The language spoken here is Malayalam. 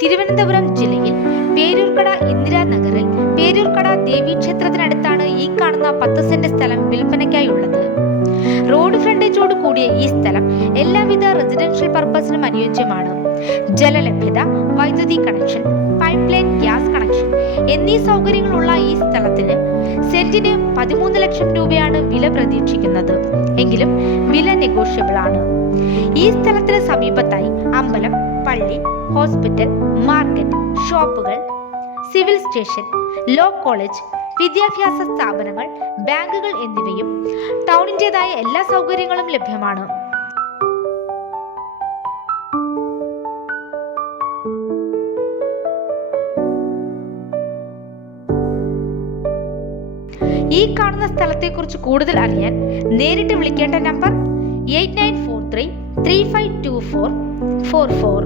തിരുവനന്തപുരം ജില്ലയിൽ പേരൂർക്കട ഇന്ദിരാനഗറിൽ പേരൂർക്കട ദേവീക്ഷേത്രത്തിനടുത്താണ് ഈ കാണുന്ന 10 സെന്റ് സ്ഥലം വിൽപ്പനയ്ക്കായുള്ളത്. റോഡ് ഫ്രണ്ടേജോട് കൂടിയ ഈ സ്ഥലം എല്ലാവിധ റെസിഡൻഷ്യൽ പർപ്പസിനും അനുയോജ്യമാണ്. ജലലഭ്യത, വൈദ്യുതി connection, pipe line, gas connection എന്നീ സൗകര്യങ്ങളുള്ള ഈ സ്ഥലത്തിന് സെന്റിന് 13 ലക്ഷം രൂപയാണ് വില പ്രതീക്ഷിക്കുന്നത്. എങ്കിലും വില നെഗോഷ്യബിൾ ആണ്. ഈ സ്ഥലത്തിന് സമീപത്തായി അമ്പലം, പള്ളി, ഹോസ്പിറ്റൽ, മാർക്കറ്റ്, ഷോപ്പുകൾ, സിവിൽ സ്റ്റേഷൻ, ലോ കോളേജ്, വിദ്യാഭ്യാസ സ്ഥാപനങ്ങൾ, ബാങ്കുകൾ എന്നിവയും ടൗണിൻ്റെതായ എല്ലാ സൗകര്യങ്ങളും ലഭ്യമാണ്. ഈ കാണുന്ന സ്ഥലത്തെക്കുറിച്ച് കൂടുതൽ അറിയാൻ നേരിട്ട് വിളിക്കേണ്ട നമ്പർ 8943 352444.